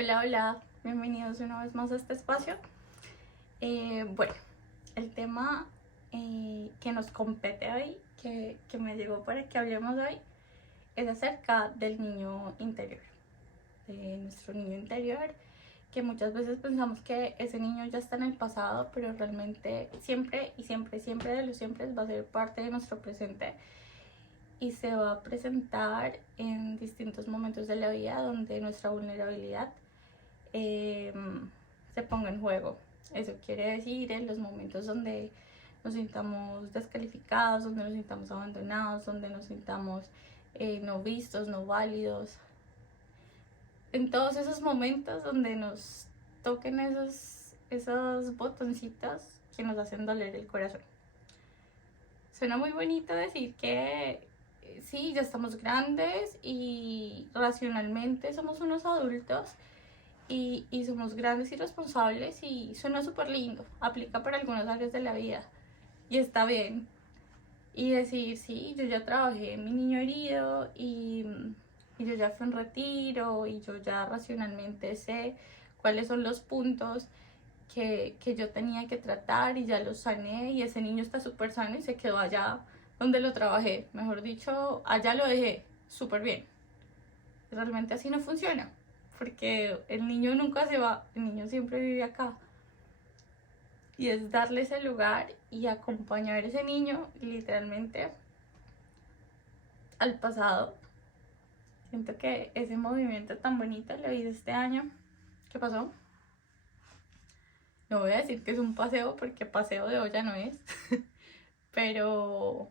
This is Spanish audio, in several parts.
Hola, hola, bienvenidos una vez más a este espacio. Bueno, el tema que nos compete hoy, que me llegó para que hablemos hoy, es acerca del niño interior, de nuestro niño interior, que muchas veces pensamos que ese niño ya está en el pasado, pero realmente siempre y siempre, siempre de los siempre va a ser parte de nuestro presente y se va a presentar en distintos momentos de la vida donde nuestra vulnerabilidad eh, se ponga en juego. Eso quiere decir en los momentos donde nos sintamos descalificados, donde nos sintamos abandonados, donde nos sintamos no vistos, no válidos. En todos esos momentos donde nos toquen esos botoncitos que nos hacen doler el corazón. Suena muy bonito decir que sí, ya estamos grandes y racionalmente somos unos adultos y somos grandes y responsables y suena súper lindo, aplica para algunas áreas de la vida y está bien. Y decir, sí, yo ya trabajé en mi niño herido y yo ya fui en retiro y yo ya racionalmente sé cuáles son los puntos que yo tenía que tratar y ya los sané y ese niño está súper sano y se quedó allá donde lo trabajé, mejor dicho, allá lo dejé súper bien. Realmente así no funciona, porque el niño nunca se va, el niño siempre vive acá. Y es darle ese lugar y acompañar a ese niño literalmente al pasado. Siento que ese movimiento tan bonito lo hice este año. ¿Qué pasó? No voy a decir que es un paseo porque paseo de olla no es, pero,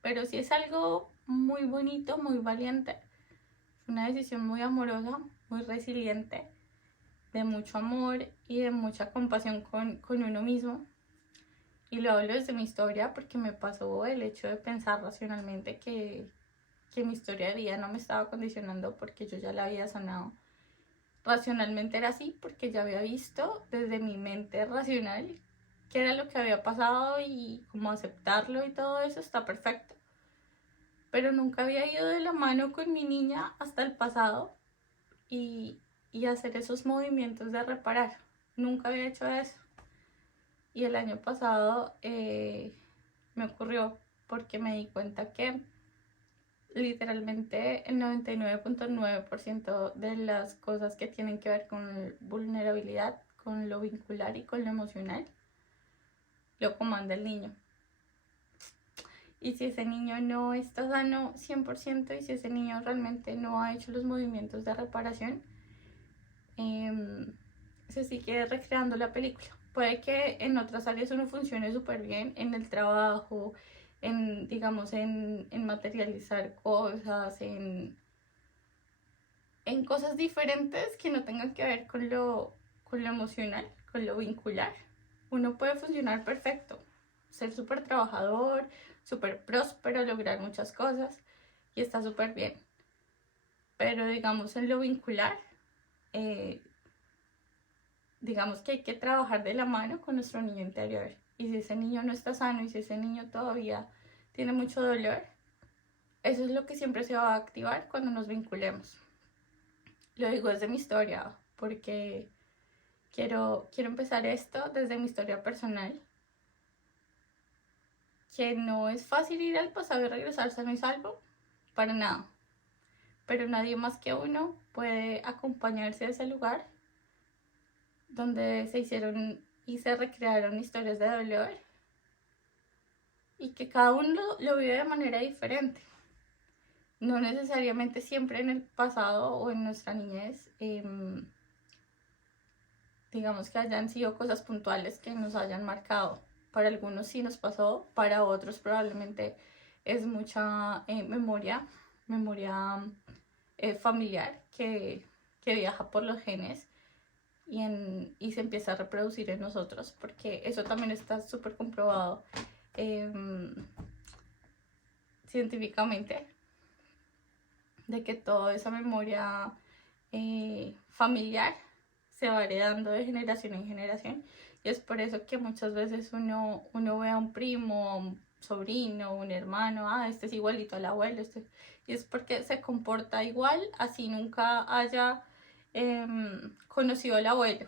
pero sí es algo muy bonito, muy valiente. Una decisión muy amorosa, muy resiliente, de mucho amor y de mucha compasión con uno mismo. Y lo hablo desde mi historia porque me pasó el hecho de pensar racionalmente que mi historia de vida no me estaba condicionando porque yo ya la había sanado. Racionalmente era así porque ya había visto desde mi mente racional qué era lo que había pasado y cómo aceptarlo y todo eso está perfecto. Pero nunca había ido de la mano con mi niña hasta el pasado y, y hacer esos movimientos de reparar. Nunca había hecho eso. Y el año pasado me ocurrió porque me di cuenta que literalmente el 99.9% de las cosas que tienen que ver con vulnerabilidad, con lo vincular y con lo emocional, lo comanda el niño. Y si ese niño no está sano 100% y si ese niño realmente no ha hecho los movimientos de reparación, se sigue recreando la película. Puede que en otras áreas uno funcione súper bien, en el trabajo, en, digamos, en materializar cosas, en cosas diferentes que no tengan que ver con lo emocional, con lo vincular. Uno puede funcionar perfecto, ser súper trabajador, súper próspero, lograr muchas cosas y está súper bien. Pero digamos en lo vincular, eh, digamos que hay que trabajar de la mano con nuestro niño interior. Y si ese niño no está sano y si ese niño todavía tiene mucho dolor, eso es lo que siempre se va a activar cuando nos vinculemos. Lo digo desde mi historia porque quiero empezar esto desde mi historia personal, que no es fácil ir al pasado y regresar sano y salvo, para nada. Pero nadie más que uno puede acompañarse a ese lugar donde se hicieron y se recrearon historias de dolor y que cada uno lo vive de manera diferente. No necesariamente siempre en el pasado o en nuestra niñez, digamos que hayan sido cosas puntuales que nos hayan marcado. Para algunos sí nos pasó, para otros probablemente es mucha memoria familiar que viaja por los genes y se empieza a reproducir en nosotros, porque eso también está súper comprobado eh, científicamente, de que toda esa memoria familiar se va heredando de generación en generación. Y es por eso que muchas veces uno ve a un primo, a un sobrino, un hermano, este es igualito al abuelo, y es porque se comporta igual, así nunca haya conocido al abuelo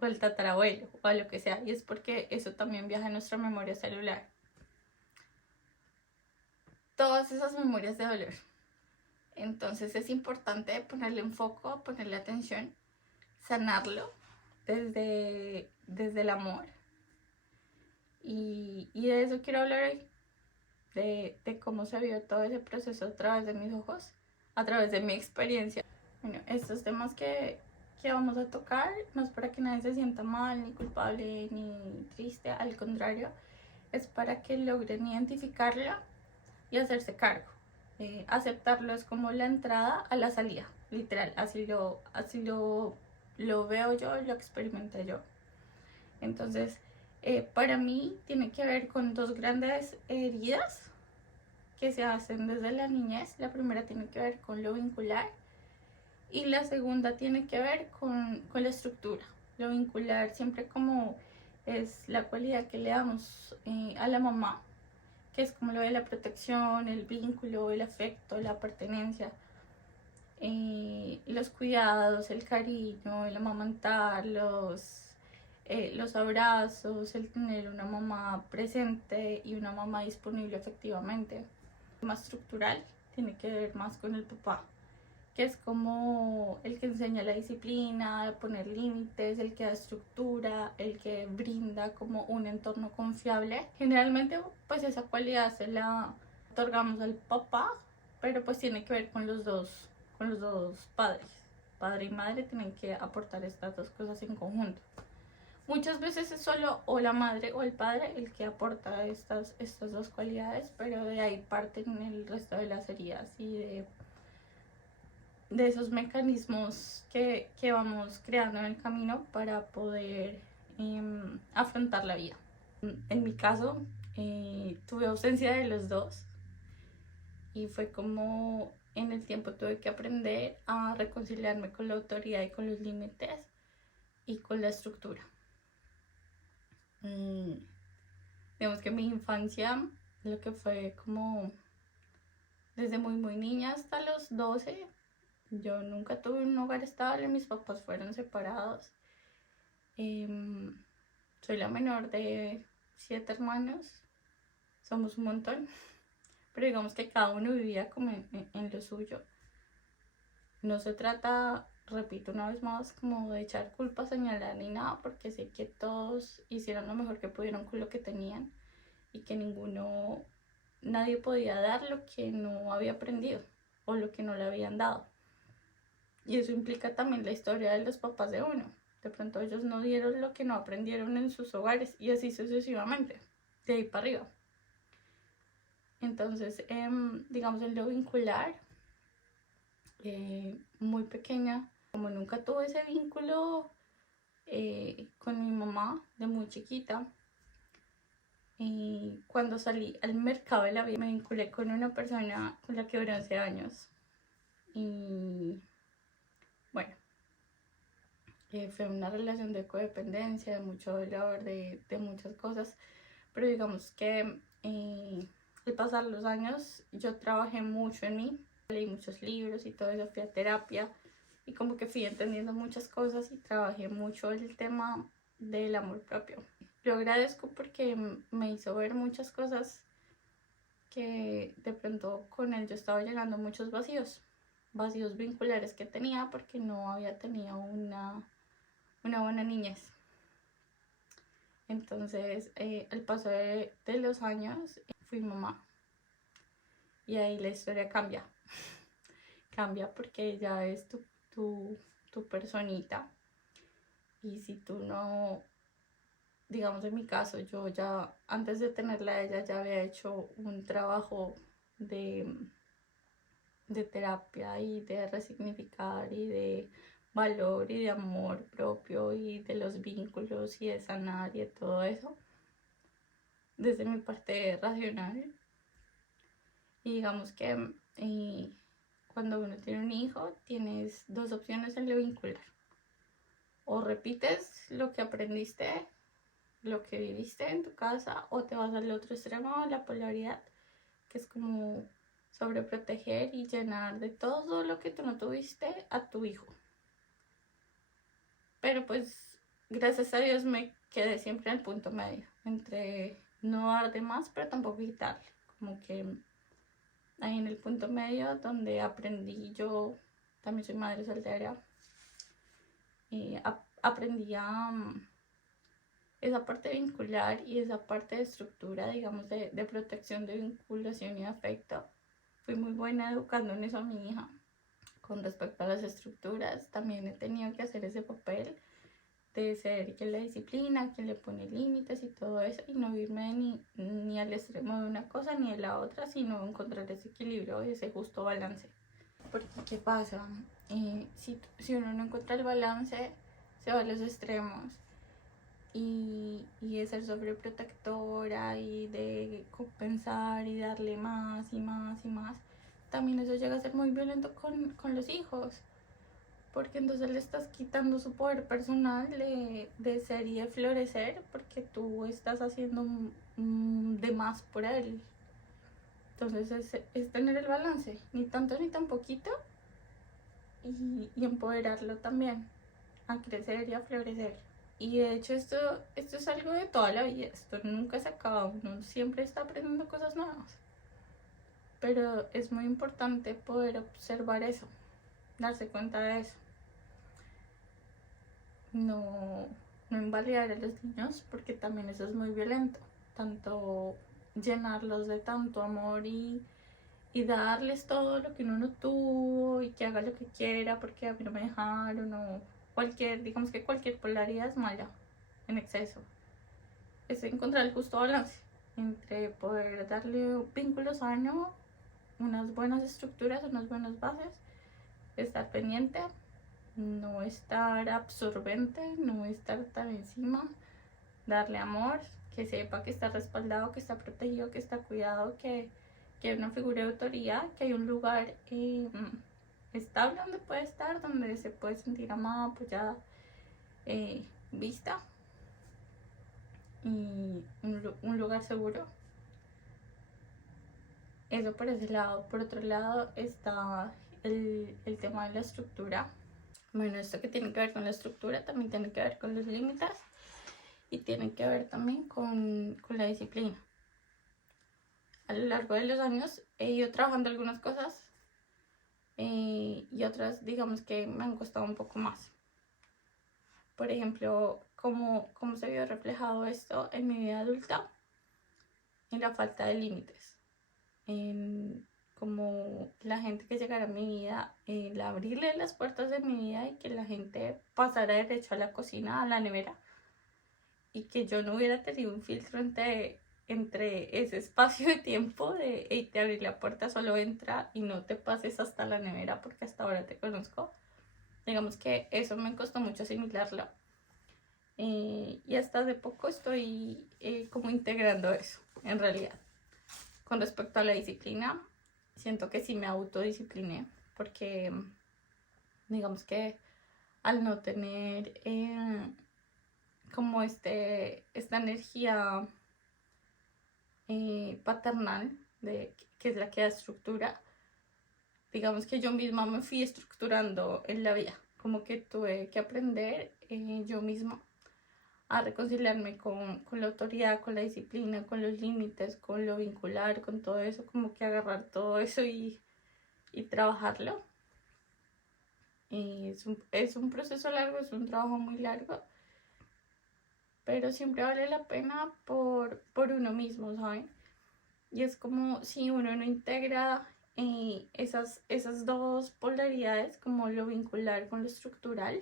o el tatarabuelo o a lo que sea, y es porque eso también viaja en nuestra memoria celular. Todas esas memorias de dolor. Entonces es importante ponerle un foco, ponerle atención, sanarlo desde el amor. Y de eso quiero hablar hoy, de cómo se vio todo ese proceso a través de mis ojos, a través de mi experiencia. Bueno, estos temas que vamos a tocar no es para que nadie se sienta mal, ni culpable, ni triste, al contrario, es para que logren identificarlo y hacerse cargo. Aceptarlo es como la entrada a la salida, literal, lo veo yo, lo experimenté yo. Entonces, para mí tiene que ver con dos grandes heridas que se hacen desde la niñez. La primera tiene que ver con lo vincular y la segunda tiene que ver con la estructura. Lo vincular siempre como es la cualidad que le damos a la mamá, que es como lo de la protección, el vínculo, el afecto, la pertenencia, los cuidados, el cariño, el amamantar, los abrazos, el tener una mamá presente y una mamá disponible efectivamente. Más estructural tiene que ver más con el papá, que es como el que enseña la disciplina, a poner límites, el que da estructura, el que brinda como un entorno confiable. Generalmente pues esa cualidad se la otorgamos al papá, pero pues tiene que ver con los dos padres. Padre y madre tienen que aportar estas dos cosas en conjunto. Muchas veces es solo o la madre o el padre el que aporta estas dos cualidades, pero de ahí parten el resto de las heridas y de esos mecanismos que vamos creando en el camino para poder afrontar la vida. En mi caso, tuve ausencia de los dos y fue como en el tiempo tuve que aprender a reconciliarme con la autoridad y con los límites y con la estructura. Digamos que mi infancia, lo que fue como desde muy niña hasta los 12, yo nunca tuve un hogar estable, mis papás fueron separados. Soy la menor de 7 hermanos, somos un montón, pero digamos que cada uno vivía como en lo suyo. No se trata, repito una vez más, como de echar culpa, señalar ni nada, porque sé que todos hicieron lo mejor que pudieron con lo que tenían y que nadie podía dar lo que no había aprendido o lo que no le habían dado. Y eso implica también la historia de los papás de uno. De pronto ellos no dieron lo que no aprendieron en sus hogares y así sucesivamente, de ahí para arriba. Entonces, digamos en lo vincular, muy pequeña, como nunca tuve ese vínculo con mi mamá de muy chiquita, y cuando salí al mercado de la vida me vinculé con una persona con la que duré 11 años. Y bueno, fue una relación de codependencia, de mucho dolor, de muchas cosas. Pero digamos que al pasar los años yo trabajé mucho en mí, leí muchos libros y todo eso, fui a terapia y como que fui entendiendo muchas cosas y trabajé mucho el tema del amor propio. Lo agradezco porque me hizo ver muchas cosas que de pronto con él yo estaba llenando muchos vacíos vinculares que tenía porque no había tenido una buena niñez. Entonces, al paso de los años, fui mamá. Y ahí la historia cambia. Cambia porque ya es tu personita. Y si tú no, digamos en mi caso, yo ya antes de tenerla a ella ya había hecho un trabajo de terapia y de resignificar y de valor y de amor propio y de los vínculos y de sanar y de todo eso desde mi parte racional. Y digamos que cuando uno tiene un hijo tienes dos opciones en lo vincular: o repites lo que aprendiste, lo que viviste en tu casa, o te vas al otro extremo, la polaridad, que es como sobreproteger y llenar de todo lo que tú no tuviste a tu hijo. pero pues gracias a Dios me quedé siempre en el punto medio, entre no dar de más, pero tampoco quitarle, como que ahí en el punto medio donde aprendí yo, también soy madre soltera, y aprendí a esa parte vincular y esa parte de estructura, digamos, de protección, de vinculación y afecto. Fui muy buena educando en eso a mi hija. Con respecto a las estructuras, también he tenido que hacer ese papel de ser que la disciplina, que le pone límites y todo eso, y no irme ni al extremo de una cosa ni de la otra, sino encontrar ese equilibrio y ese justo balance. Porque, ¿qué pasa? Si uno no encuentra el balance, se va a los extremos. Y de ser sobreprotectora y de compensar y darle más y más y más, también eso llega a ser muy violento con los hijos, porque entonces le estás quitando su poder personal de ser y de florecer, porque tú estás haciendo de más por él. Entonces es tener el balance, ni tanto ni tan poquito, y empoderarlo también a crecer y a florecer. Y de hecho esto es algo de toda la vida, esto nunca se acaba, uno siempre está aprendiendo cosas nuevas. Pero es muy importante poder observar eso, darse cuenta de eso. No invalidar a los niños, porque también eso es muy violento. Tanto llenarlos de tanto amor y darles todo lo que uno no tuvo y que haga lo que quiera porque a mí no me dejaron, o digamos que cualquier polaridad es mala en exceso. Es encontrar el justo balance entre poder darle un vínculo sano, unas buenas estructuras, unas buenas bases, estar pendiente, no estar absorbente, no estar tan encima, darle amor, que sepa que está respaldado, que está protegido, que está cuidado, que hay una figura de autoridad, que hay un lugar estable donde puede estar, donde se puede sentir amada, apoyada, vista, y un lugar seguro. Eso por ese lado. Por otro lado está el tema de la estructura. Bueno, esto que tiene que ver con la estructura también tiene que ver con los límites y tiene que ver también con la disciplina. A lo largo de los años he ido trabajando algunas cosas y otras, digamos, que me han costado un poco más. Por ejemplo, cómo se vio reflejado esto en mi vida adulta, en la falta de límites, en como la gente que llegara a mi vida, el abrirle las puertas de mi vida y que la gente pasara derecho a la cocina, a la nevera, y que yo no hubiera tenido un filtro entre ese espacio de tiempo de hey, te abrí la puerta, solo entra y no te pases hasta la nevera porque hasta ahora te conozco. Digamos que eso me costó mucho asimilarlo. Y hasta hace poco estoy como integrando eso, en realidad. Con respecto a la disciplina, siento que sí me autodiscipliné, porque digamos que al no tener como esta energía paternal, que es la que da estructura, digamos que yo misma me fui estructurando en la vida, como que tuve que aprender yo misma a reconciliarme con la autoridad, con la disciplina, con los límites, con lo vincular, con todo eso, como que agarrar todo eso y trabajarlo. Es un proceso largo, es un trabajo muy largo, pero siempre vale la pena por uno mismo, ¿saben? Y es como si uno no integra esas dos polaridades, como lo vincular con lo estructural,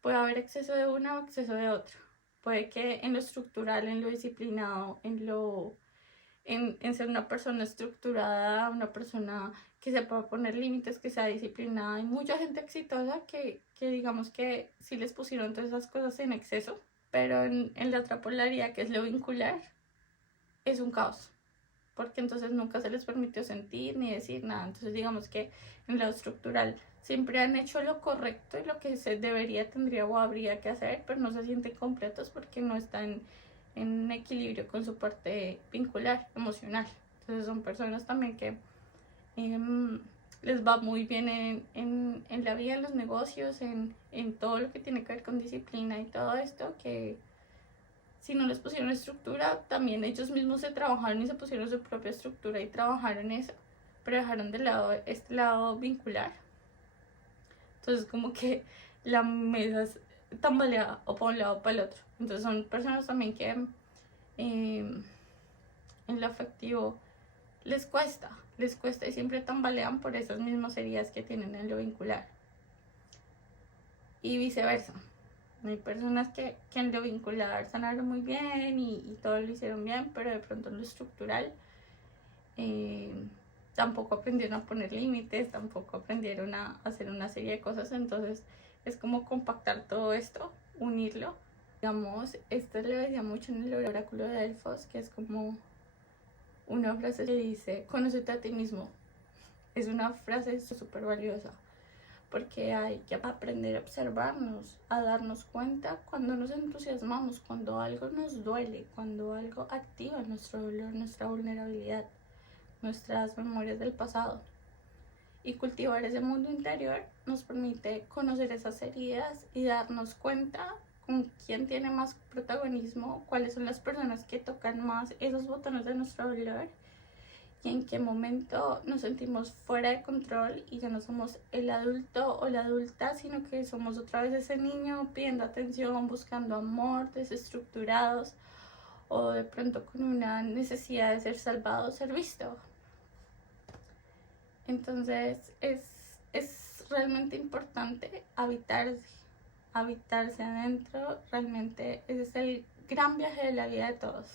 puede haber exceso de una o exceso de otra. Puede que en lo estructural, en lo disciplinado, en ser una persona estructurada, una persona que sepa poner límites, que sea disciplinada. Hay mucha gente exitosa que digamos que sí les pusieron todas esas cosas en exceso, pero en la otra polaridad, que es lo vincular, es un caos, porque entonces nunca se les permitió sentir ni decir nada. Entonces digamos que en lo estructural siempre han hecho lo correcto y lo que se debería, tendría o habría que hacer, pero no se sienten completos porque no están en equilibrio con su parte vincular, emocional. Entonces son personas también que les va muy bien en la vida, en los negocios, en todo lo que tiene que ver con disciplina y todo esto, que si no les pusieron estructura, también ellos mismos se trabajaron y se pusieron su propia estructura y trabajaron eso, pero dejaron de lado este lado vincular. Entonces como que la mesa tambalea o para un lado o para el otro. Entonces son personas también que en lo afectivo les cuesta y siempre tambalean por esas mismas heridas que tienen en lo vincular. Y viceversa. Hay personas que en lo vincular sanaron muy bien y todo lo hicieron bien, pero de pronto en lo estructural tampoco aprendieron a poner límites, tampoco aprendieron a hacer una serie de cosas. Entonces es como compactar todo esto, unirlo. Digamos, esto le decía mucho en el oráculo de Delfos, que es como una frase que dice, conócete a ti mismo. Es una frase súper valiosa, porque hay que aprender a observarnos, a darnos cuenta cuando nos entusiasmamos, cuando algo nos duele, cuando algo activa nuestro dolor, nuestra vulnerabilidad, nuestras memorias del pasado. Y cultivar ese mundo interior nos permite conocer esas heridas y darnos cuenta con quién tiene más protagonismo, cuáles son las personas que tocan más esos botones de nuestro dolor y en qué momento nos sentimos fuera de control y ya no somos el adulto o la adulta, sino que somos otra vez ese niño pidiendo atención, buscando amor, desestructurados o de pronto con una necesidad de ser salvado, ser visto. Entonces es realmente importante habitarse adentro. Realmente ese es el gran viaje de la vida de todos.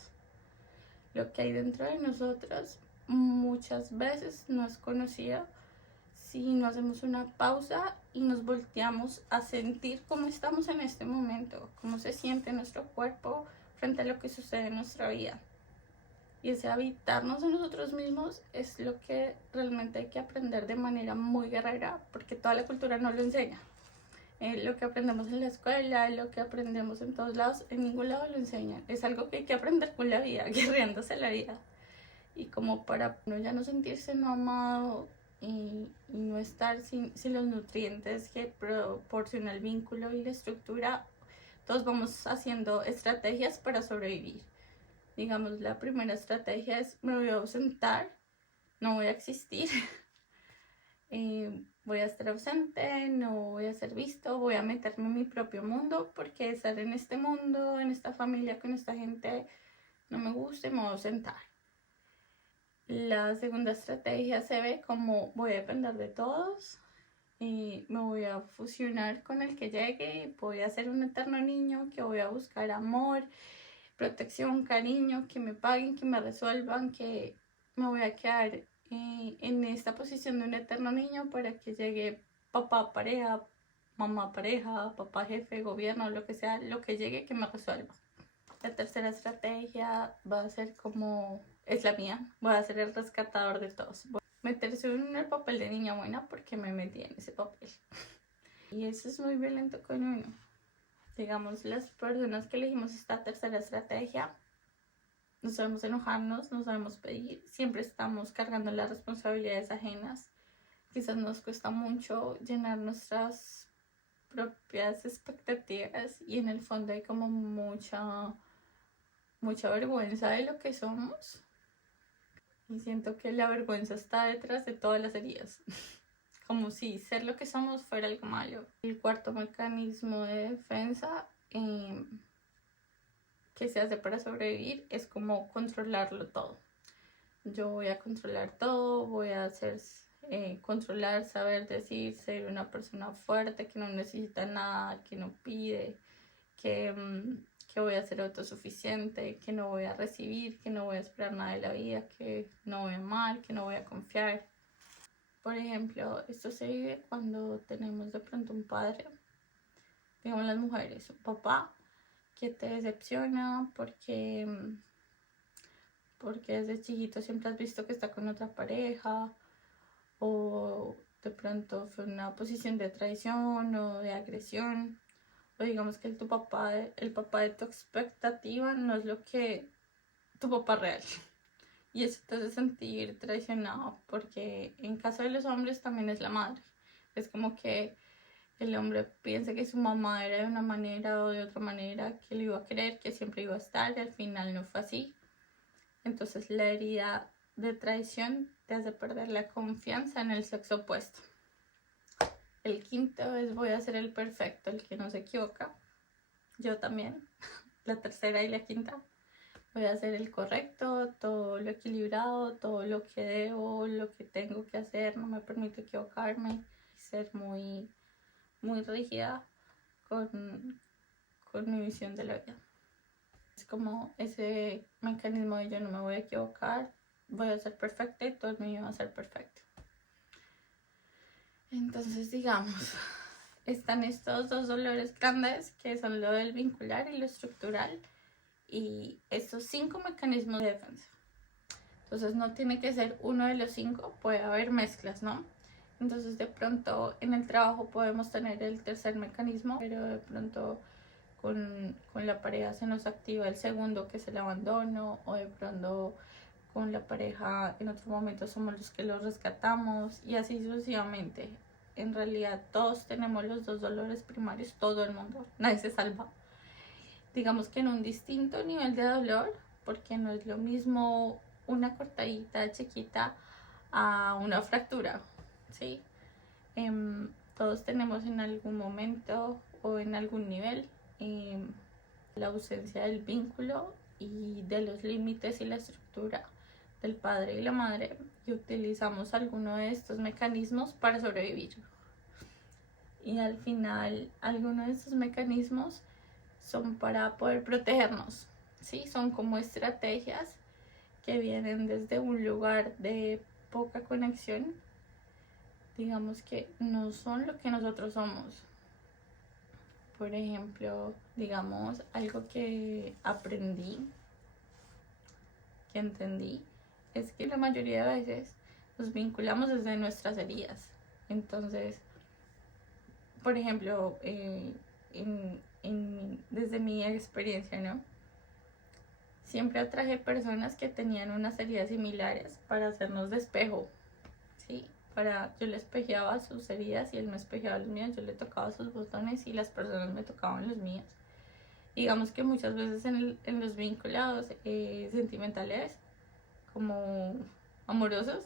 Lo que hay dentro de nosotros muchas veces no es conocido si no hacemos una pausa y nos volteamos a sentir cómo estamos en este momento, cómo se siente nuestro cuerpo frente a lo que sucede en nuestra vida. Y ese habitarnos en nosotros mismos es lo que realmente hay que aprender de manera muy guerrera, porque toda la cultura no lo enseña. Lo que aprendemos en la escuela, lo que aprendemos en todos lados, en ningún lado lo enseñan. Es algo que hay que aprender con la vida, guerreándose la vida. Y como para no ya no sentirse no amado y no estar sin los nutrientes que proporciona el vínculo y la estructura, todos vamos haciendo estrategias para sobrevivir. Digamos, la primera estrategia es: me voy a ausentar, no voy a existir, voy a estar ausente, no voy a ser visto, voy a meterme en mi propio mundo, porque estar en este mundo, en esta familia, con esta gente, no me gusta y me voy a ausentar. La segunda estrategia se ve como: voy a depender de todos, y me voy a fusionar con el que llegue, voy a ser un eterno niño que voy a buscar amor, protección, cariño, que me paguen, que me resuelvan, que me voy a quedar en esta posición de un eterno niño para que llegue papá pareja, mamá pareja, papá jefe, gobierno, lo que sea, lo que llegue, que me resuelva. La tercera estrategia va a ser como, es la mía, voy a ser el rescatador de todos. Voy a meterse en el papel de niña buena porque me metí en ese papel. Y eso es muy violento con uno. Digamos, las personas que elegimos esta tercera estrategia, no sabemos enojarnos, no sabemos pedir, siempre estamos cargando las responsabilidades ajenas. Quizás nos cuesta mucho llenar nuestras propias expectativas y en el fondo hay como mucha vergüenza de lo que somos. Y siento que la vergüenza está detrás de todas las heridas. Como si ser lo que somos fuera algo malo. El cuarto mecanismo de defensa que se hace para sobrevivir es como controlarlo todo. Yo voy a controlar todo, voy a hacer controlar, saber decir, ser una persona fuerte que no necesita nada, que no pide, que voy a ser autosuficiente, que no voy a recibir, que no voy a esperar nada de la vida, que no voy a amar, que no voy a confiar. Por ejemplo, esto se vive cuando tenemos de pronto un padre, digamos las mujeres, un papá que te decepciona porque desde chiquito siempre has visto que está con otra pareja, o de pronto fue una posición de traición o de agresión, o digamos que el papá de tu expectativa no es lo que tu papá real. y eso te hace sentir traicionado, porque en caso de los hombres también es la madre. Es como que el hombre piensa que su mamá era de una manera o de otra manera, que lo iba a querer, que siempre iba a estar, y al final no fue así. Entonces la herida de traición te hace perder la confianza en el sexo opuesto. El quinto es: voy a ser el perfecto, el que no se equivoca. Yo también. La tercera y la quinta: voy a hacer el correcto, todo lo equilibrado, todo lo que debo, lo que tengo que hacer, no me permito equivocarme. Ser muy, muy rígida con mi visión de la vida. Es como ese mecanismo de: yo no me voy a equivocar, voy a ser perfecta y todo el mundo va a ser perfecto. Entonces, digamos, están estos dos dolores grandes, que son lo del vincular y lo estructural, y estos 5 mecanismos de defensa. Entonces no tiene que ser uno de los 5, puede haber mezclas, ¿no? Entonces de pronto en el trabajo podemos tener el tercer mecanismo, pero de pronto con la pareja se nos activa el segundo, que es el abandono, o de pronto con la pareja en otro momento somos los que los rescatamos, y así sucesivamente. En realidad todos tenemos los 2 dolores primarios, todo el mundo, nadie se salva. Digamos que en un distinto nivel de dolor, porque no es lo mismo una cortadita chiquita a una fractura, ¿sí? Todos tenemos en algún momento o en algún nivel la ausencia del vínculo y de los límites y la estructura del padre y la madre, y utilizamos alguno de estos mecanismos para sobrevivir. Y al final, algunos de estos mecanismos son para poder protegernos, ¿sí? Son como estrategias que vienen desde un lugar de poca conexión, digamos que no son lo que nosotros somos. Por ejemplo, digamos, algo que aprendí, que entendí, es que la mayoría de veces nos vinculamos desde nuestras heridas. Entonces, por ejemplo, desde mi experiencia, ¿no? Siempre atraje personas que tenían unas heridas similares para hacernos de espejo, ¿sí? Yo le espejeaba sus heridas y él me espejeaba los míos, yo le tocaba sus botones y las personas me tocaban los míos. Digamos que muchas veces en los vínculos sentimentales, como amorosos,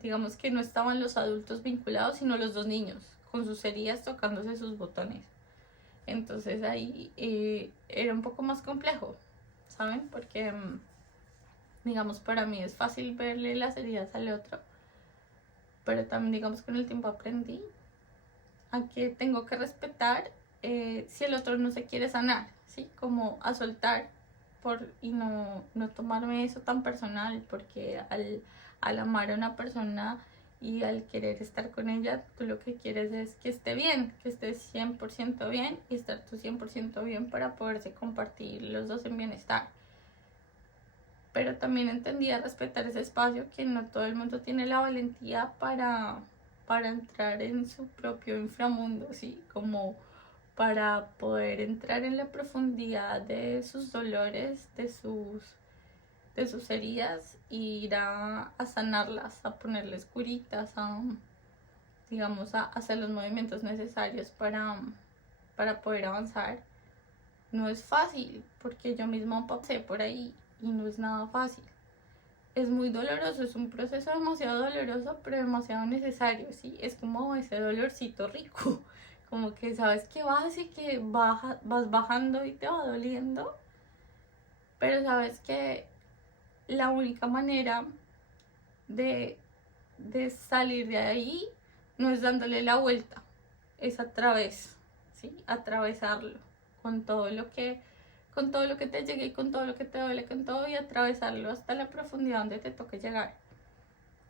digamos que no estaban los adultos vinculados, sino los 2 niños, con sus heridas tocándose sus botones. Entonces ahí era un poco más complejo, ¿saben? Porque, digamos, para mí es fácil verle las heridas al otro, pero también, digamos, con el tiempo aprendí a que tengo que respetar si el otro no se quiere sanar, ¿sí? Como a soltar y no tomarme eso tan personal, porque al amar a una persona y al querer estar con ella, tú lo que quieres es que esté bien, que esté 100% bien y estar tú 100% bien para poderse compartir los dos en bienestar. Pero también entendí a respetar ese espacio, que no todo el mundo tiene la valentía para entrar en su propio inframundo, ¿sí? Como para poder entrar en la profundidad de sus dolores, de sus heridas, e ir a sanarlas, a ponerles curitas, digamos, a hacer los movimientos necesarios para poder avanzar. No es fácil, porque yo misma pasé por ahí y no es nada fácil. Es muy doloroso, es un proceso demasiado doloroso, pero demasiado necesario, ¿sí? Es como ese dolorcito rico, como que sabes que vas y que vas bajando y te va doliendo, pero sabes que la única manera de salir de ahí no es dándole la vuelta, es a través, ¿sí? Atravesarlo con todo lo que te llegue y con todo lo que te duele, con todo, y atravesarlo hasta la profundidad donde te toque llegar.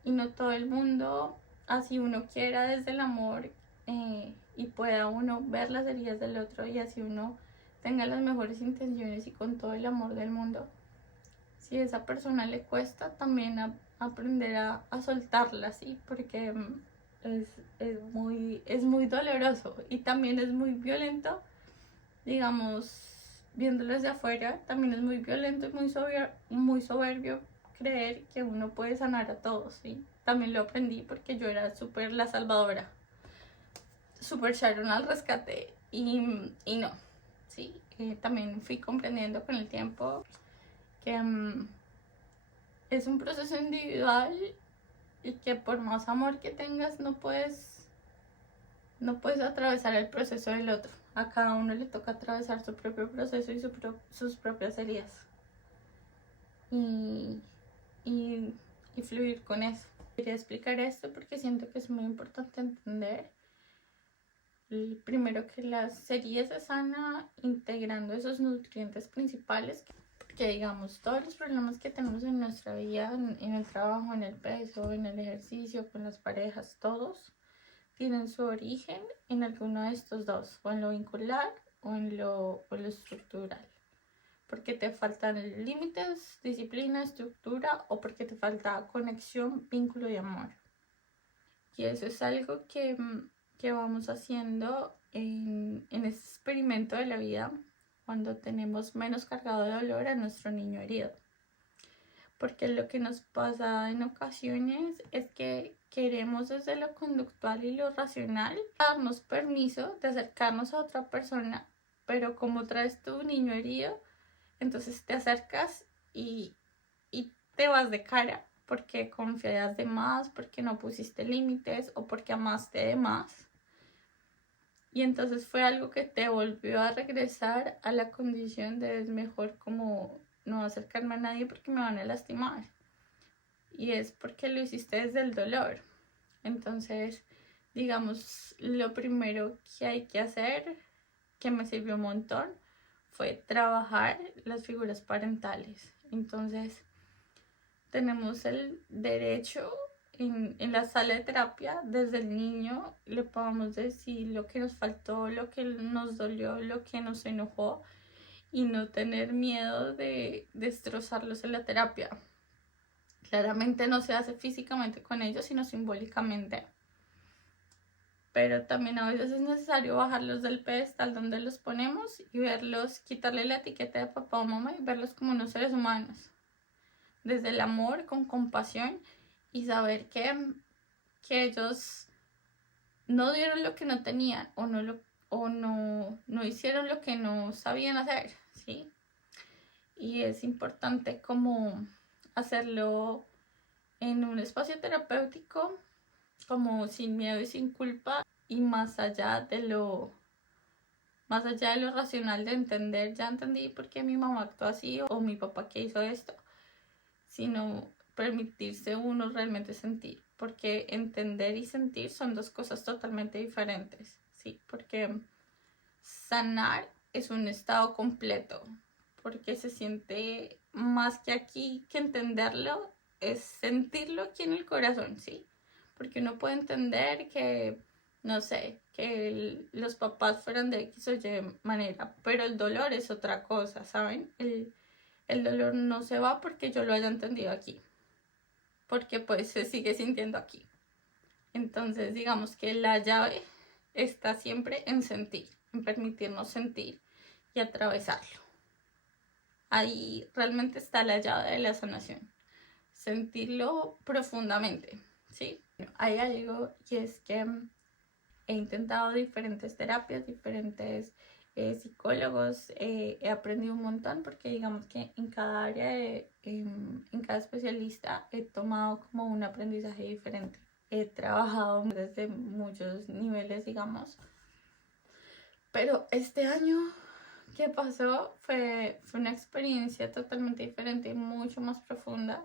Y no todo el mundo, así uno quiera desde el amor y pueda uno ver las heridas del otro, y así uno tenga las mejores intenciones y con todo el amor del mundo, si a esa persona le cuesta también aprender a soltarla, ¿sí? Porque es muy doloroso y también es muy violento, digamos, viéndolo desde afuera, también es muy violento y muy soberbio creer que uno puede sanar a todos, ¿sí? También lo aprendí porque yo era súper la salvadora, súper Sharon al rescate y no, ¿sí? También fui comprendiendo con el tiempo que es un proceso individual y que por más amor que tengas no puedes atravesar el proceso del otro. A cada uno le toca atravesar su propio proceso y sus propias heridas. Y, y, y fluir con eso. Quería explicar esto porque siento que es muy importante entender. Primero que las heridas se sana integrando esos nutrientes principales. Porque digamos, todos los problemas que tenemos en nuestra vida, en el trabajo, en el peso, en el ejercicio, con las parejas, todos tienen su origen en alguno de estos dos, o en lo vincular o en lo estructural. Porque te faltan límites, disciplina, estructura o porque te falta conexión, vínculo y amor. Y eso es algo que vamos haciendo en este experimento de la vida cuando tenemos menos cargado de dolor a nuestro niño herido. Porque lo que nos pasa en ocasiones es que queremos desde lo conductual y lo racional darnos permiso de acercarnos a otra persona, pero como traes tu niño herido, entonces te acercas y te vas de cara porque confías de más, porque no pusiste límites o porque amaste de más. Y entonces fue algo que te volvió a regresar a la condición de es mejor como no acercarme a nadie porque me van a lastimar. Y es porque lo hiciste desde el dolor. Entonces, digamos, lo primero que hay que hacer, que me sirvió un montón, fue trabajar las figuras parentales. Entonces, tenemos el derecho en la sala de terapia, desde el niño, le podamos decir lo que nos faltó, lo que nos dolió, lo que nos enojó y no tener miedo de destrozarlos en la terapia. Claramente no se hace físicamente con ellos, sino simbólicamente. Pero también a veces es necesario bajarlos del pedestal donde los ponemos y verlos, quitarle la etiqueta de papá o mamá y verlos como unos seres humanos. Desde el amor, con compasión y saber que ellos no dieron lo que no tenían o no hicieron lo que no sabían hacer, ¿sí? Y es importante como hacerlo en un espacio terapéutico, como sin miedo y sin culpa y más allá de lo racional de entender, ya entendí por qué mi mamá actuó así o mi papá que hizo esto, sino permitirse uno realmente sentir, porque entender y sentir son dos cosas totalmente diferentes, ¿sí? Porque sanar es un estado completo, porque se siente más que aquí que entenderlo, es sentirlo aquí en el corazón, ¿sí? Porque uno puede entender que, no sé, que los papás fueran de X o Y manera, pero el dolor es otra cosa, ¿saben? El dolor no se va porque yo lo haya entendido aquí, porque pues se sigue sintiendo aquí. Entonces digamos que la llave está siempre en sentir, en permitirnos sentir y atravesarlo. Ahí realmente está la llave de la sanación, sentirlo profundamente, ¿sí? Hay algo y es que he intentado diferentes terapias, diferentes psicólogos, he aprendido un montón porque digamos que en cada área, en cada especialista he tomado como un aprendizaje diferente. He trabajado desde muchos niveles, digamos, pero este año que pasó fue una experiencia totalmente diferente y mucho más profunda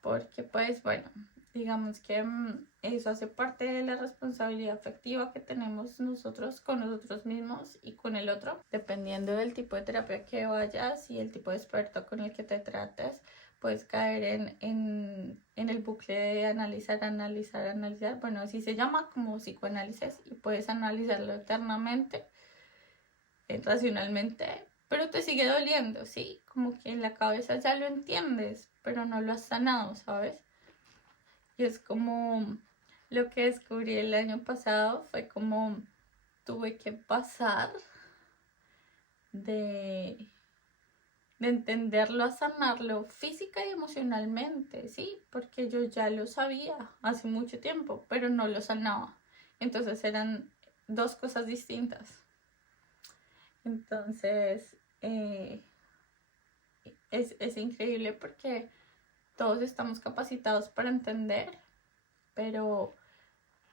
porque pues bueno, digamos que eso hace parte de la responsabilidad afectiva que tenemos nosotros con nosotros mismos y con el otro, dependiendo del tipo de terapia que vayas y el tipo de experto con el que te trates, puedes caer en el bucle de analizar, bueno, así se llama como psicoanálisis y puedes analizarlo eternamente, racionalmente, pero te sigue doliendo, ¿sí? Como que en la cabeza ya lo entiendes, pero no lo has sanado, ¿sabes? Y es como lo que descubrí el año pasado, fue como tuve que pasar de, de entenderlo a sanarlo física y emocionalmente, ¿sí? Porque yo ya lo sabía hace mucho tiempo, pero no lo sanaba. Entonces eran dos cosas distintas. Entonces, es increíble porque todos estamos capacitados para entender, pero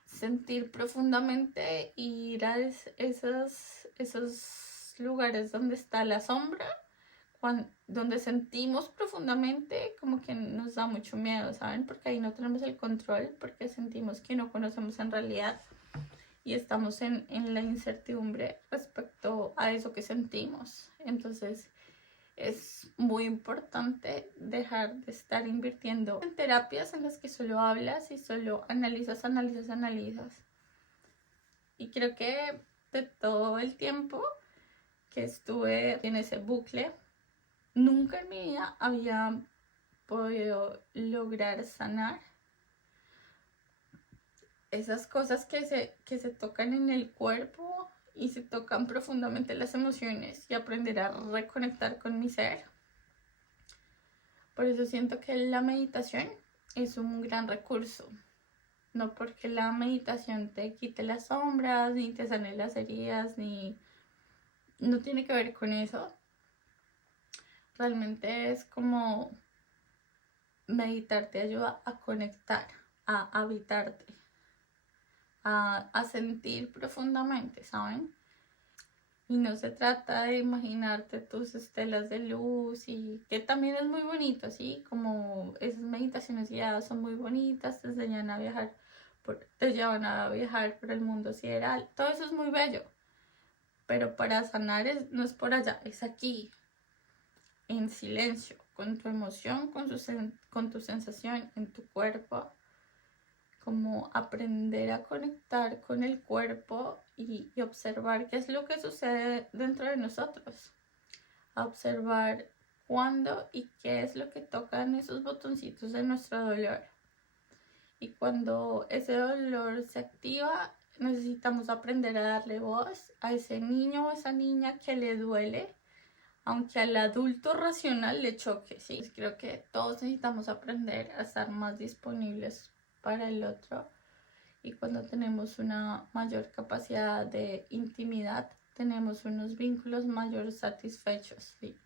sentir profundamente y ir a esos lugares donde está la sombra, donde sentimos profundamente, como que nos da mucho miedo, ¿saben? Porque ahí no tenemos el control, porque sentimos que no conocemos en realidad y estamos en la incertidumbre respecto a eso que sentimos. Entonces es muy importante dejar de estar invirtiendo en terapias en las que solo hablas y solo analizas. Y creo que de todo el tiempo que estuve en ese bucle, nunca en mi vida había podido lograr sanar esas cosas que se tocan en el cuerpo y se tocan profundamente las emociones y aprender a reconectar con mi ser. Por eso siento que la meditación es un gran recurso. No porque la meditación te quite las sombras, ni te sane las heridas, ni... No tiene que ver con eso. Realmente es como meditar te ayuda a conectar, a habitarte, a sentir profundamente, ¿saben? Y no se trata de imaginarte tus estelas de luz, y que también es muy bonito, ¿sí? Como esas meditaciones guiadas son muy bonitas, te enseñan a viajar, te llevan a viajar por el mundo sideral, todo eso es muy bello. Pero para sanar no es por allá, es aquí, en silencio, con tu emoción, con tu sensación en tu cuerpo, como aprender a conectar con el cuerpo y observar qué es lo que sucede dentro de nosotros, a observar cuándo y qué es lo que tocan esos botoncitos de nuestro dolor. Y cuando ese dolor se activa, necesitamos aprender a darle voz a ese niño o esa niña que le duele, aunque al adulto racional le choque, ¿sí? Creo que todos necesitamos aprender a estar más disponibles para el otro, y cuando tenemos una mayor capacidad de intimidad, tenemos unos vínculos mayor satisfechos, ¿sí?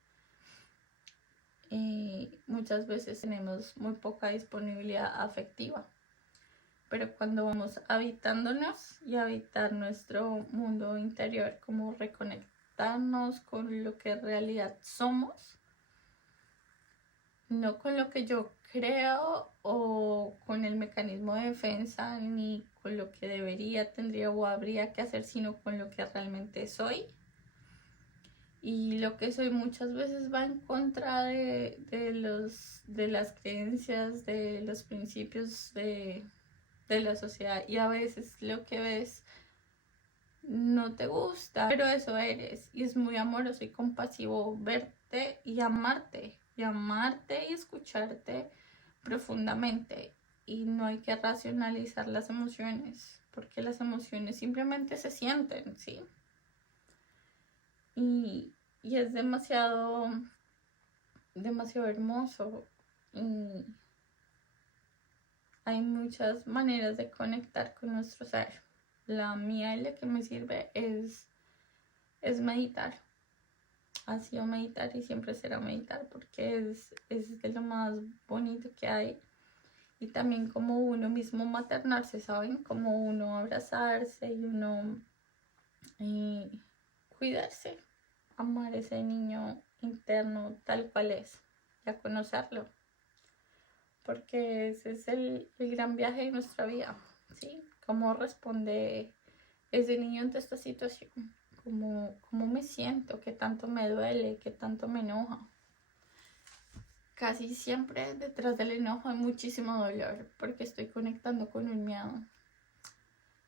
Y muchas veces tenemos muy poca disponibilidad afectiva, pero cuando vamos habitándonos y habitar nuestro mundo interior, como reconectarnos con lo que en realidad somos, no con lo que yo creo o con el mecanismo de defensa, ni con lo que debería, tendría o habría que hacer, sino con lo que realmente soy. Y lo que soy muchas veces va en contra de las creencias, de los principios de la sociedad, y a veces lo que ves no te gusta, pero eso eres, y es muy amoroso y compasivo verte y amarte y escucharte profundamente. Y no hay que racionalizar las emociones, porque las emociones simplemente se sienten, ¿sí? Y es demasiado hermoso, y hay muchas maneras de conectar con nuestro ser. La mía y la que me sirve es meditar. Ha sido meditar y siempre será meditar, porque es de lo más bonito que hay. Y también como uno mismo maternarse, ¿saben? Como uno abrazarse y uno cuidarse, amar ese niño interno tal cual es, y a conocerlo, porque ese es el gran viaje de nuestra vida, ¿sí? Cómo responde ese niño ante esta situación, cómo me siento, qué tanto me duele, qué tanto me enoja. Casi siempre detrás del enojo hay muchísimo dolor, porque estoy conectando con un miedo.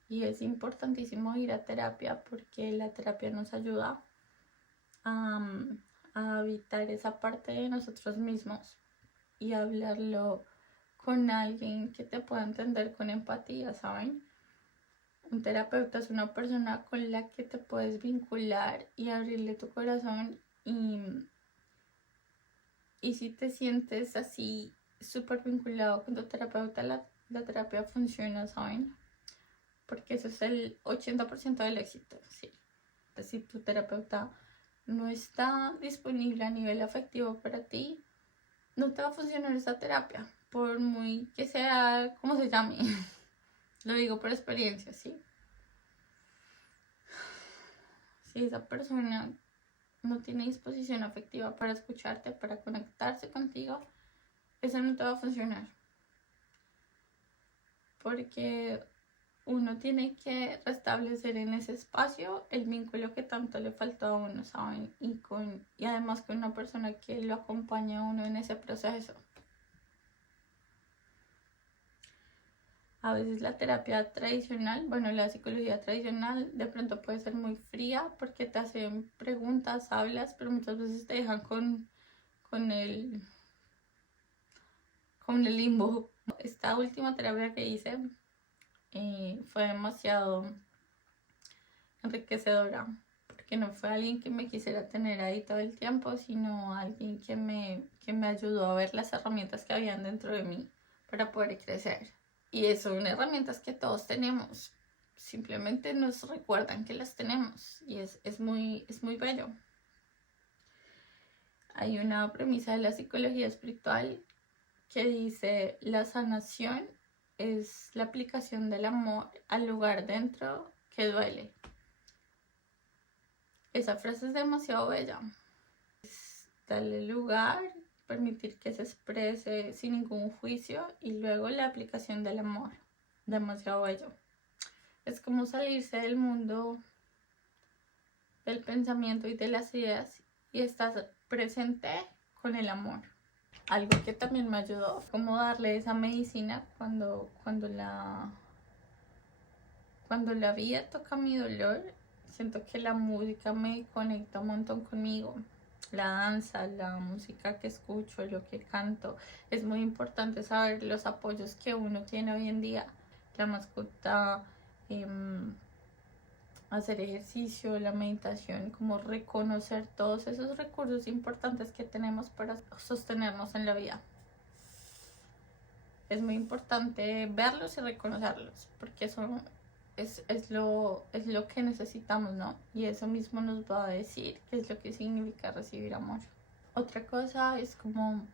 Y es importantísimo ir a terapia, porque la terapia nos ayuda a habitar esa parte de nosotros mismos y hablarlo con alguien que te pueda entender con empatía, ¿saben? Un terapeuta es una persona con la que te puedes vincular y abrirle tu corazón y si te sientes así súper vinculado con tu terapeuta, la terapia funciona, ¿saben? Porque eso es el 80% del éxito, ¿sí? Si tu terapeuta no está disponible a nivel afectivo para ti, no te va a funcionar esa terapia, por muy que sea como se llame. Lo digo por experiencia, ¿sí? Si esa persona no tiene disposición afectiva para escucharte, para conectarse contigo, eso no te va a funcionar. Porque uno tiene que restablecer en ese espacio el vínculo que tanto le faltó a uno, ¿saben? Y además con una persona que lo acompaña a uno en ese proceso. A veces la terapia tradicional, bueno, la psicología tradicional de pronto puede ser muy fría porque te hacen preguntas, hablas, pero muchas veces te dejan con el, con el limbo. Esta última terapia que hice fue demasiado enriquecedora porque no fue alguien que me quisiera tener ahí todo el tiempo, sino alguien que me ayudó a ver las herramientas que habían dentro de mí para poder crecer. Y son herramientas que todos tenemos, simplemente nos recuerdan que las tenemos y es muy bello. Hay una premisa de la psicología espiritual que dice: la sanación es la aplicación del amor al lugar dentro que duele. Esa frase es demasiado bella. Es darle lugar, permitir que se exprese sin ningún juicio y luego la aplicación del amor. Demasiado bello. Es como salirse del mundo del pensamiento y de las ideas y estar presente con el amor. Algo que también me ayudó, como darle esa medicina cuando la vida toca mi dolor. Siento que la música me conecta un montón conmigo. La danza, la música que escucho, lo que canto. Es muy importante saber los apoyos que uno tiene hoy en día. La mascota, hacer ejercicio, la meditación, como reconocer todos esos recursos importantes que tenemos para sostenernos en la vida. Es muy importante verlos y reconocerlos, porque eso es lo que necesitamos, ¿no? Y eso mismo nos va a decir qué es lo que significa recibir amor. Otra cosa es como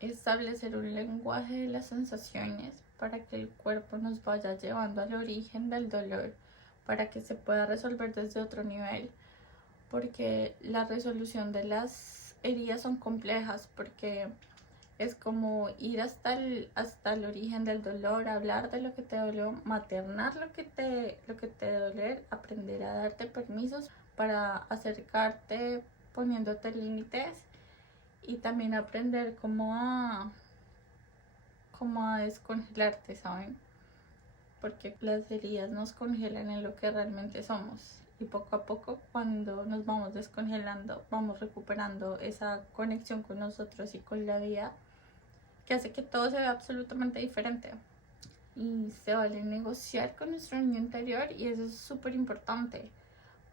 establecer un lenguaje de las sensaciones para que el cuerpo nos vaya llevando al origen del dolor, para que se pueda resolver desde otro nivel, porque la resolución de las heridas son complejas, porque es como ir hasta el origen del dolor, hablar de lo que te dolió, maternar lo que te doler, aprender a darte permisos para acercarte poniéndote límites y también aprender cómo a descongelarte, ¿saben? Porque las heridas nos congelan en lo que realmente somos y poco a poco, cuando nos vamos descongelando, vamos recuperando esa conexión con nosotros y con la vida, que hace que todo se vea absolutamente diferente. Y se vale negociar con nuestro niño interior, y eso es súper importante,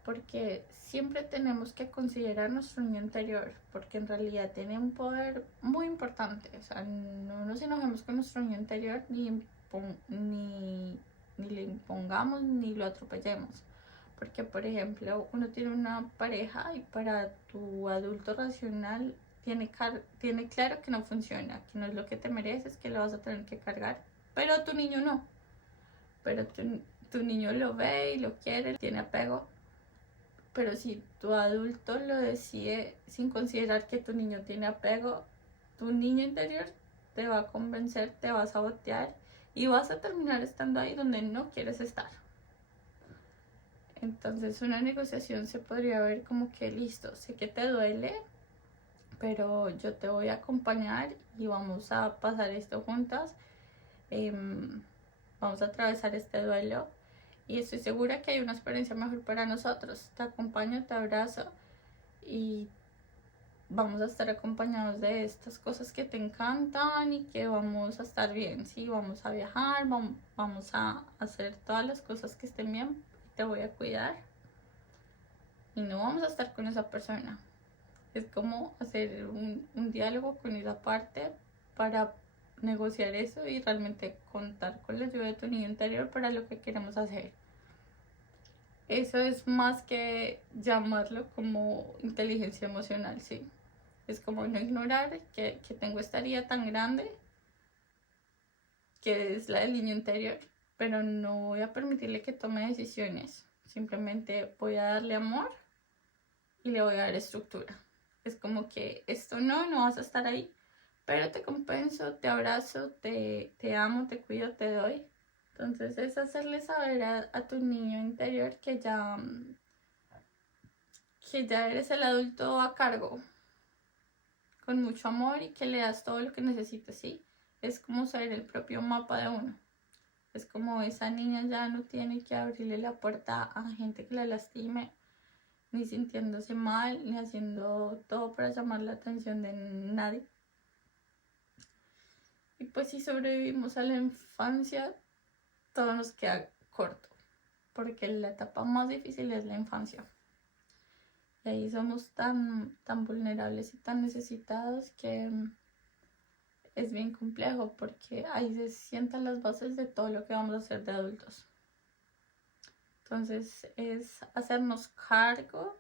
porque siempre tenemos que considerar nuestro niño interior, porque en realidad tiene un poder muy importante. O sea, no nos enojemos con nuestro niño interior, ni le impongamos ni lo atropellemos. Porque, por ejemplo, uno tiene una pareja y para tu adulto racional tiene claro que no funciona, que no es lo que te mereces, que lo vas a tener que cargar, pero tu niño no. Pero tu niño lo ve y lo quiere, tiene apego. Pero si tu adulto lo decide sin considerar que tu niño tiene apego, tu niño interior te va a convencer, te va a sabotear y vas a terminar estando ahí donde no quieres estar. Entonces una negociación se podría ver como que: listo, sé que te duele, pero yo te voy a acompañar y vamos a pasar esto juntas. Vamos a atravesar este duelo y estoy segura que hay una experiencia mejor para nosotros. Te acompaño, te abrazo y vamos a estar acompañados de estas cosas que te encantan y que vamos a estar bien, ¿sí? Vamos a viajar, vamos a hacer todas las cosas que estén bien, te voy a cuidar y no vamos a estar con esa persona. Es como hacer un diálogo con esa parte para negociar eso y realmente contar con la ayuda de tu niño interior para lo que queremos hacer. Eso es más que llamarlo como inteligencia emocional, ¿sí? Es como no ignorar que tengo esta herida tan grande, que es la del niño interior, pero no voy a permitirle que tome decisiones. Simplemente voy a darle amor y le voy a dar estructura. Es como que esto no vas a estar ahí, pero te compenso, te abrazo, te amo, te cuido, te doy. Entonces es hacerle saber a tu niño interior que ya eres el adulto a cargo, con mucho amor y que le das todo lo que necesites, ¿sí? Es como ser el propio mapa de uno. Es como esa niña ya no tiene que abrirle la puerta a gente que la lastime, ni sintiéndose mal, ni haciendo todo para llamar la atención de nadie. Y pues si sobrevivimos a la infancia, todo nos queda corto, porque la etapa más difícil es la infancia. Y ahí somos tan vulnerables y tan necesitados que es bien complejo, porque ahí se sientan las bases de todo lo que vamos a hacer de adultos. Entonces es hacernos cargo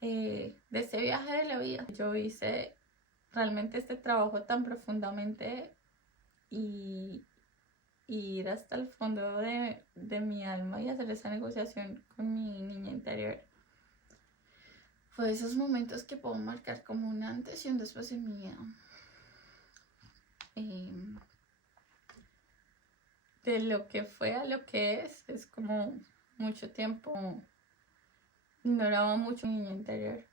de este viaje de la vida. Yo hice realmente este trabajo tan profundamente y ir hasta el fondo de mi alma y hacer esa negociación con mi niña interior. Fue esos momentos que puedo marcar como un antes y un después en mi vida. De lo que fue a lo que es como mucho tiempo ignoraba mucho mi niña interior.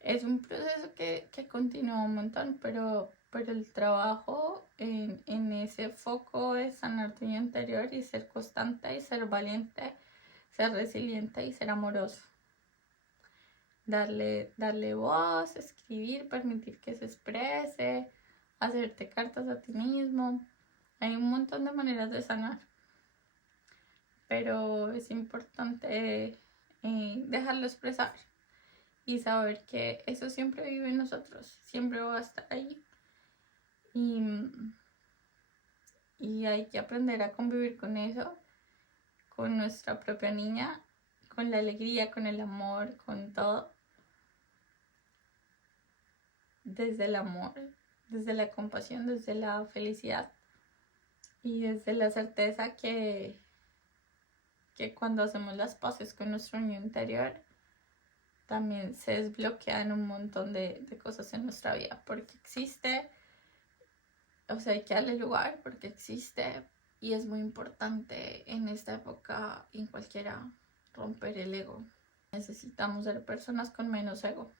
Es un proceso que continúa un montón, pero el trabajo en ese foco de sanar tu niño interior y ser constante y ser valiente, ser resiliente y ser amoroso. Darle voz, escribir, permitir que se exprese, hacerte cartas a ti mismo. Hay un montón de maneras de sanar, pero es importante dejarlo expresar y saber que eso siempre vive en nosotros, siempre va a estar ahí. Y hay que aprender a convivir con eso, con nuestra propia niña, con la alegría, con el amor, con todo. Desde el amor, desde la compasión, desde la felicidad y desde la certeza que cuando hacemos las paces con nuestro niño interior, también se desbloquean un montón de cosas en nuestra vida, porque existe, o sea, hay que darle lugar porque existe y es muy importante en esta época y en cualquiera romper el ego. Necesitamos ser personas con menos ego.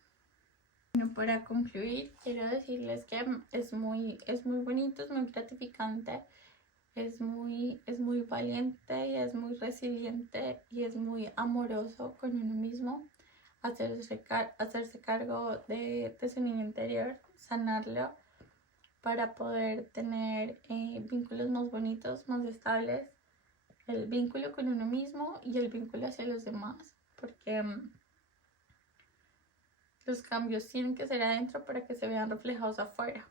Bueno, para concluir, quiero decirles que es muy bonito, es muy gratificante, es muy valiente y es muy resiliente y es muy amoroso con uno mismo. Hacerse cargo de su niño interior, sanarlo para poder tener vínculos más bonitos, más estables, el vínculo con uno mismo y el vínculo hacia los demás, porque los cambios tienen que ser adentro para que se vean reflejados afuera.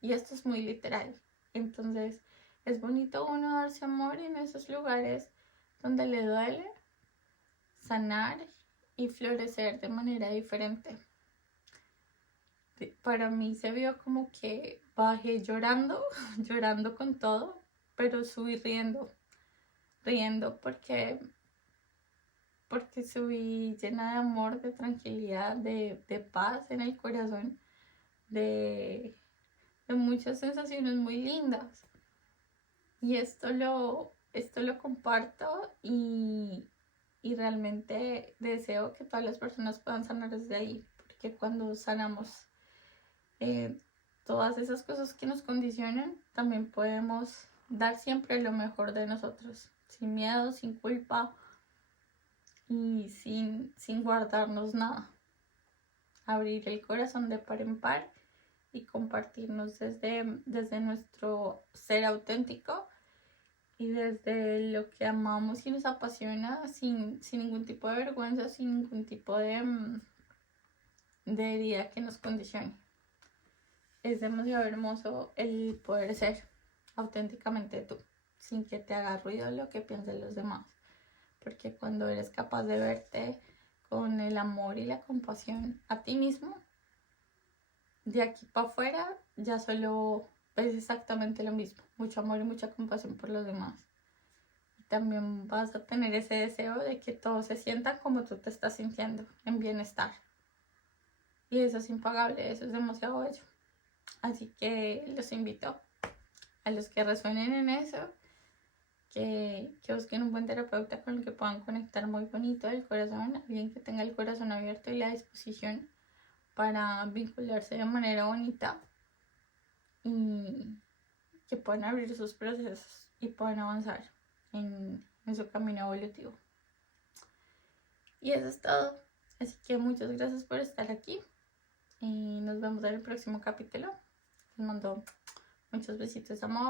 Y esto es muy literal. Entonces, es bonito uno darse amor en esos lugares donde le duele, sanar y florecer de manera diferente. Para mí se vio como que bajé llorando, llorando con todo, pero subí riendo porque subí llena de amor, de tranquilidad, de paz en el corazón, de muchas sensaciones muy lindas. Y esto lo comparto y realmente deseo que todas las personas puedan sanar desde ahí, porque cuando sanamos todas esas cosas que nos condicionan, también podemos dar siempre lo mejor de nosotros, sin miedo, sin culpa y sin guardarnos nada. abrir el corazón de par en par y compartirnos desde nuestro ser auténtico y desde lo que amamos y nos apasiona sin ningún tipo de vergüenza, sin ningún tipo de herida que nos condicione. Es demasiado hermoso el poder ser auténticamente tú, sin que te haga ruido lo que piensen los demás. Porque cuando eres capaz de verte con el amor y la compasión a ti mismo, de aquí para afuera ya solo ves exactamente lo mismo. Mucho amor y mucha compasión por los demás. Y también vas a tener ese deseo de que todos se sientan como tú te estás sintiendo, en bienestar. Y eso es impagable, eso es demasiado bello. Así que los invito a los que resuenen en eso, que busquen un buen terapeuta con el que puedan conectar muy bonito el corazón, alguien que tenga el corazón abierto y la disposición para vincularse de manera bonita y que puedan abrir sus procesos y puedan avanzar en su camino evolutivo. Y eso es todo. Así que muchas gracias por estar aquí y nos vemos en el próximo capítulo. Les mando muchos besitos de amor.